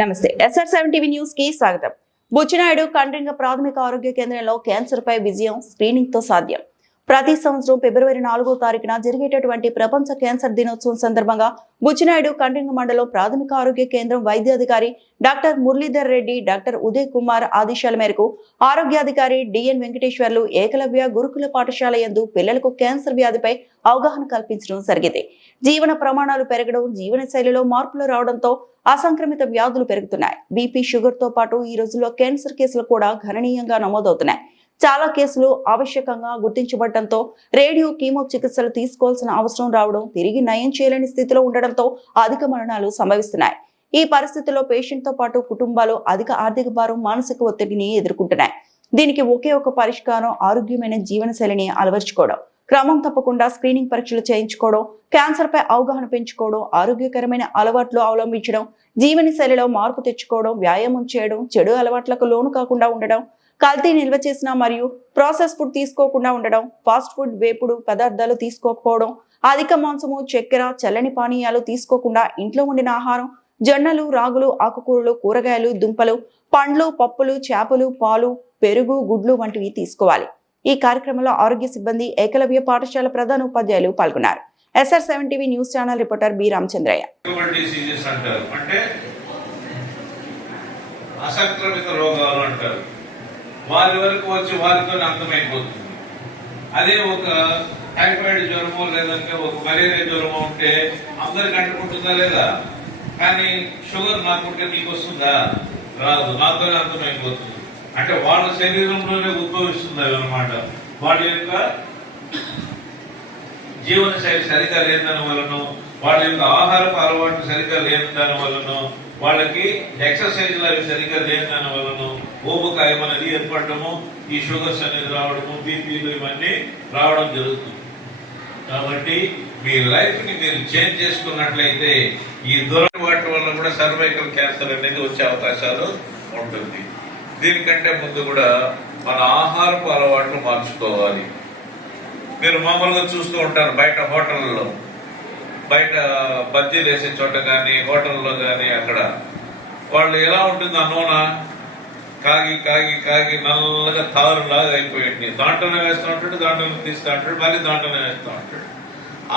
నమస్తే SR7 TV news కి స్వాగతం. బుచ్చినాయుడు కండ్రింగ ప్రాథమిక ఆరోగ్య కేంద్రంలో క్యాన్సర్ పై విజయం స్క్రీనింగ్ తో సాధ్యం. ప్రతి సంవత్సరం ఫిబ్రవరి 4వ తారీఖున జరిగేటటువంటి ప్రపంచ క్యాన్సర్ దినోత్సవం సందర్భంగా బుచ్చినాయుడు కండ్రింగ మండలం ప్రాథమిక ఆరోగ్య కేంద్రం వైద్యాధికారి డాక్టర్ మురళీధర్ రెడ్డి, డాక్టర్ ఉదయ్ కుమార్ ఆదేశాల మేరకు ఆరోగ్యాధికారి డిఎన్ వెంకటేశ్వర్లు ఏకలవ్య గురుకుల పాఠశాల యందు పిల్లలకు క్యాన్సర్ వ్యాధిపై అవగాహన కల్పించడం జరిగింది. జీవన ప్రమాణాలు పెరగడం, జీవన శైలిలో మార్పులు రావడంతో అసంక్రమిత వ్యాధులు పెరుగుతున్నాయి. బీపీ, షుగర్ తో పాటు ఈ రోజుల్లో క్యాన్సర్ కేసులు కూడా గణనీయంగా నమోదవుతున్నాయి. చాలా కేసులు ఆవశ్యకంగా గుర్తించబడటంతో రేడియో, కీమో చికిత్సలు తీసుకోవాల్సిన అవసరం రావడం, తిరిగి నయం చేయలేని స్థితిలో ఉండడంతో అధిక మరణాలు సంభవిస్తున్నాయి. ఈ పరిస్థితుల్లో పేషెంట్ తో పాటు కుటుంబాలు అధిక ఆర్థిక భారం, మానసిక ఒత్తిడిని ఎదుర్కొంటున్నాయి. దీనికి ఒకే ఒక పరిష్కారం ఆరోగ్యమైన జీవనశైలిని అలవర్చుకోవడం, క్రమం తప్పకుండా స్క్రీనింగ్ పరీక్షలు చేయించుకోవడం, క్యాన్సర్ పై అవగాహన పెంచుకోవడం, ఆరోగ్యకరమైన అలవాట్లు అవలంబించడం, జీవన శైలిలో మార్పు తెచ్చుకోవడం, వ్యాయామం చేయడం, చెడు అలవాట్లకు లోను కాకుండా ఉండడం, కల్తీ నిల్వ చేసిన మరియు ప్రాసెస్ ఫుడ్ తీసుకోకుండా ఉండడం, ఫాస్ట్ ఫుడ్, వేపుడు పదార్థాలు తీసుకోకపోవడం, అధిక మాంసము, చక్కెర, చల్లని పానీయాలు తీసుకోకుండా ఇంట్లో వండిన ఆహారం, జొన్నలు, రాగులు, ఆకుకూరలు, కూరగాయలు, దుంపలు, పండ్లు, పప్పులు, చేపలు, పాలు, పెరుగు, గుడ్లు వంటివి తీసుకోవాలి. ఈ కార్యక్రమంలో ఆరోగ్య సిబ్బంది, ఏకలవ్య పాఠశాల ప్రధాన ఉపాధ్యాయులు పాల్గొన్నారు. SR7 TV news channel reporter B Ramachandraiah. అసంక్రమిత రోగాలు అంటారు. వారి వరకు వచ్చి వారితో అంతమైపోతుంది. అదే ఒక టైఫాయిడ్ జ్వరమో లేదంటే ఒక మలేరియా జ్వరమో ఉంటే అందరికి అంటుకుంటుందా లేదా? కానీ షుగర్ నాకుంటే నీకు వస్తుందా? రాదు, నాతోనే అంతమైపోతుంది. అంటే వాళ్ళ శరీరంలోనే ఉద్భవిస్తుంది అన్నమాట. వాళ్ళ యొక్క జీవన శైలి సరిగా లేని వలన, వాళ్ళ యొక్క ఆహారపు అలవాట్లు సరిగా లేని దాని వలన, వాళ్ళకి ఎక్సర్సైజ్లు అవి సరిగ్గా లేని దాని వలన ఊబకాయం అనేది ఏర్పడము, ఈ షుగర్స్ అనేది రావడము, బీపీలు ఇవన్నీ రావడం జరుగుతుంది. కాబట్టి మీ లైఫ్ ని మీరు చేంజ్ చేసుకున్నట్లయితే ఈ దూరం వాటి వల్ల కూడా సర్వైకల్ క్యాన్సర్ అనేది వచ్చే అవకాశాలు ఉంటుంది. దీనికంటే ముందు కూడా మన ఆహారపు అలవాట్లు మార్చుకోవాలి. మీరు మామూలుగా చూస్తూ ఉంటారు బయట హోటల్లో, బయట బజ్జీలు వేసే చోట కానీ హోటల్లో కానీ అక్కడ వాళ్ళు ఎలా ఉంటుంది, ఆ నూనె కాగి కాగి కాగి నల్లగా తారులాగా అయిపోయింది. దాంట్లోనే వేస్తూ ఉంటాడు, దాంట్లోనే తీస్తూ ఉంటాడు, మళ్ళీ దాంట్లోనే వేస్తూ ఉంటాడు.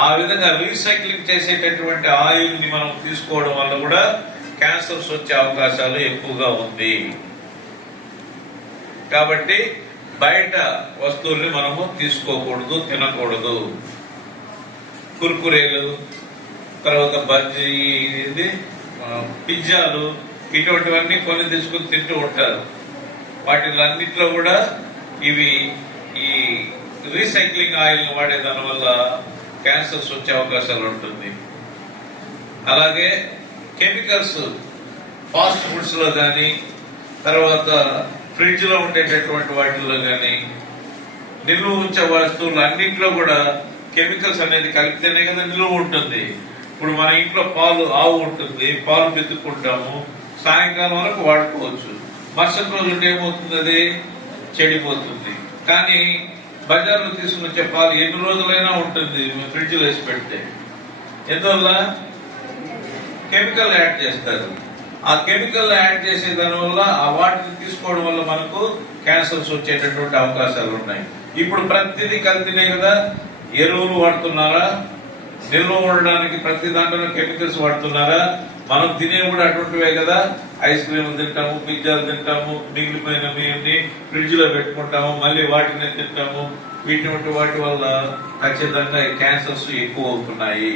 ఆ విధంగా రీసైక్లింగ్ చేసేటటువంటి ఆయిల్ ని మనం తీసుకోవడం వల్ల కూడా క్యాన్సర్స్ వచ్చే అవకాశాలు ఎక్కువగా ఉంది. కాబట్టి బయట వస్తువుల్ని మనము తీసుకోకూడదు, తినకూడదు. కుర్కురేలు, తర్వాత బజ్జీ, పిజ్జాలు, ఇటువంటివన్నీ కొన్ని తీసుకుని తింటూ ఉంటారు. వాటిలన్నిట్లో కూడా ఇవి ఈ రీసైక్లింగ్ ఆయిల్ వాడే దాని వల్ల క్యాన్సర్స్ వచ్చే అవకాశాలు ఉంటుంది. అలాగే కెమికల్స్ ఫాస్ట్ ఫుడ్స్ లో కానీ, తర్వాత ఫ్రిడ్జ్ లో ఉండేటటువంటి వాటిల్లో కానీ, నిల్వ ఉంచే వస్తువులు అన్నింటిలో కూడా కెమికల్స్ అనేది కలిపితేనే కదా నిల్వ ఉంటుంది. ఇప్పుడు మన ఇంట్లో పాలు, ఆవు ఉంటుంది, పాలు పెట్టుకుంటాము, సాయంకాలం వరకు వాడుకోవచ్చు. మరుసటి రోజు ఉంటే ఏమవుతుంది, అది చెడిపోతుంది. కానీ బజార్లో తీసుకుని వచ్చే పాలు ఎన్ని రోజులైనా ఉంటుంది ఫ్రిడ్జ్ లో వేసి పెడితే. ఎందువల్ల కెమికల్ యాడ్ చేస్తారు. ఆ కెమికల్ యాడ్ చేసే దాని వల్ల ఆ వాటిని తీసుకోవడం వల్ల మనకు క్యాన్సర్స్ వచ్చేటటువంటి అవకాశాలు ఉన్నాయి. ఇప్పుడు ప్రతిదీ కల్తీనే కదా. ఎరువులు వాడుతున్నారా, నిల్వ ఉండడానికి ప్రతి దాంట్లో కెమికల్స్ వాడుతున్నారా? మనం తినే కూడా అటువంటివే కదా. ఐస్ క్రీమ్ తింటాము, పిజ్జాలు తింటాము, మిగిలిపోయినవి ఫ్రిడ్జ్ లో పెట్టుకుంటాము, మళ్ళీ వాటిని తింటాము. ఇటువంటి వాటి వల్ల ఖచ్చితంగా క్యాన్సర్స్ ఎక్కువ అవుతున్నాయి.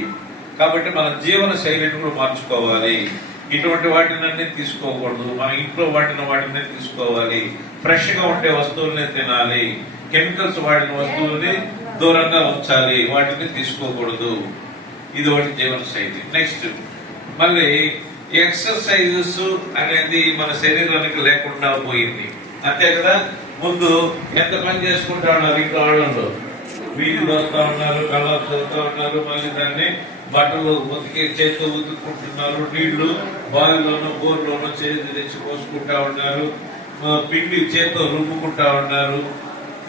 కాబట్టి మన జీవన శైలిని కూడా మార్చుకోవాలి. ఇటువంటి వాటిని తీసుకోకూడదు. మన ఇంట్లో వాటిని తీసుకోవాలి. ఫ్రెష్ గా ఉండే వస్తువులనే తినాలి. కెమికల్స్ వాడిన వస్తువుల్ని దూరంగా ఉంచాలి, వాటిని తీసుకోకూడదు. ఇది ఒకటి జీవన శైలి. నెక్స్ట్ మళ్ళీ ఎక్సర్సైజెస్ అనేది మన శరీరానికి లేకుండా పోయింది, అంతే కదా. ముందు ఎంత పని చేసుకుంటా ఉన్నారు ఇంకా ఆళ్ళలో, వీధి వస్తా ఉన్నారు, కలర్స్ వస్తా ఉన్నారు, మళ్ళీ దాన్ని బట్టలు ఉతికి చేతితో ఉతుక్కుంటున్నారు, నీళ్లు బావిలోనో బోర్లోనో చేతి తెచ్చి పోసుకుంటా ఉన్నారు, పిండి చేతితో రుబ్బుకుంటా ఉన్నారు,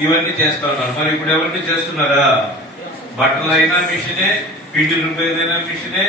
ఇవన్నీ చేస్తా ఉన్నారు. మరి ఇప్పుడు ఎవరిని చేస్తున్నారా? బట్టలు అయినా మిషనే, పిండి రుబ్బేదైనా మిషనే,